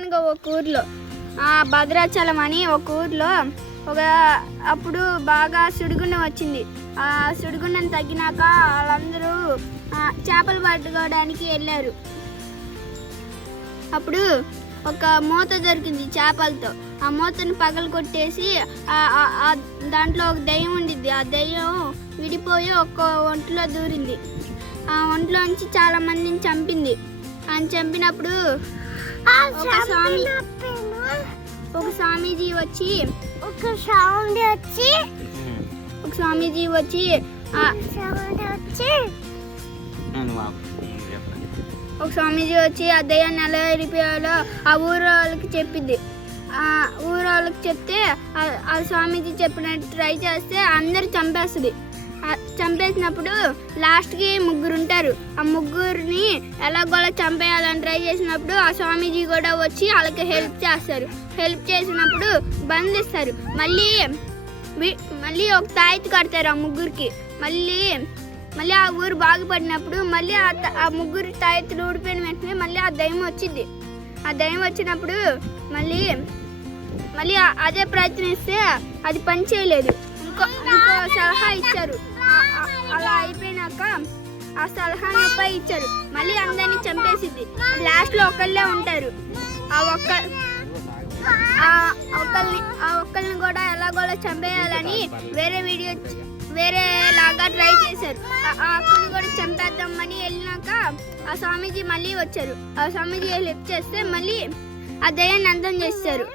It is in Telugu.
అనగా ఒక ఊర్లో. ఆ, భద్రాచలం అని ఒక ఊర్లో ఒక అప్పుడు బాగా సుడిగుండం వచ్చింది. ఆ సుడిగుండం తగ్గినాక వాళ్ళందరూ చేపలు పట్టుకోవడానికి వెళ్ళారు. అప్పుడు ఒక మూత దొరికింది చేపలతో. ఆ మూతను పగలు కొట్టేసి దాంట్లో ఒక దయ్యం ఉండిద్ది. ఆ దయ్యం విడిపోయి ఒక ఒంట్లో దూరింది. ఆ ఒంట్లోంచి చాలా మందిని చంపింది. అని చంపినప్పుడు ఒక స్వామి ఒక స్వామీజీ వచ్చి ఒక సౌండ్ వచ్చి ఒక స్వామీజీ వచ్చి వచ్చి ఒక స్వామీజీ వచ్చి దయ్యాన్ని ఎలా వెళ్ళిపోయాలో ఆ ఊరు వాళ్ళకి చెప్పింది. ఆ ఊరు వాళ్ళకి చెప్తే ఆ- స్వామీజీ చెప్పినట్టు ట్రై చేస్తే అందరు చంపేస్తుంది. చంపేసినప్పుడు లాస్ట్కి ముగ్గురు ఉంటారు ఆ ముగ్గురిని ఎలాగోలా చంపేయాలని ట్రై చేసినప్పుడు ఆ స్వామీజీ కూడా వచ్చి వాళ్ళకి హెల్ప్ చేస్తారు. హెల్ప్ చేసినప్పుడు బంధిస్తారు మళ్ళీ మళ్ళీ ఒక తాయితీ కడతారు ఆ ముగ్గురికి. మళ్ళీ మళ్ళీ ఆ ఊరు బాగుపడినప్పుడు మళ్ళీ ఆ ఆ ముగ్గురు తాయితులు ఊడిపోయిన వెంటనే మళ్ళీ ఆ దయ్యం వచ్చింది. ఆ దయ్యం వచ్చినప్పుడు మళ్ళీ మళ్ళీ అదే ప్రయత్నిస్తే అది పని చేయలేదు. ఇంకో ఇంకో సలహా ఇచ్చారు. అలా అయిపోయినాక ఆ సలహా అబ్బాయి ఇచ్చారు. మళ్ళీ అందరినీ చంపేసిద్ది లాస్ట్లో ఒకళ్ళే ఉంటారు. ఆ ఒక్క ఆ ఒక్కల్ని ఆ ఒక్కల్ని కూడా ఎలాగోలా చంపేయాలని వేరే వీడియో వేరే లాగా ట్రై చేశారు. ఆ- అక్కని కూడా చంపేద్దామని వెళ్ళినాక ఆ స్వామీజీ మళ్ళీ వచ్చారు. ఆ స్వామీజీ హెల్ప్ చేస్తే మళ్ళీ ఆ దయ్యాన్ని అందం చేస్తారు.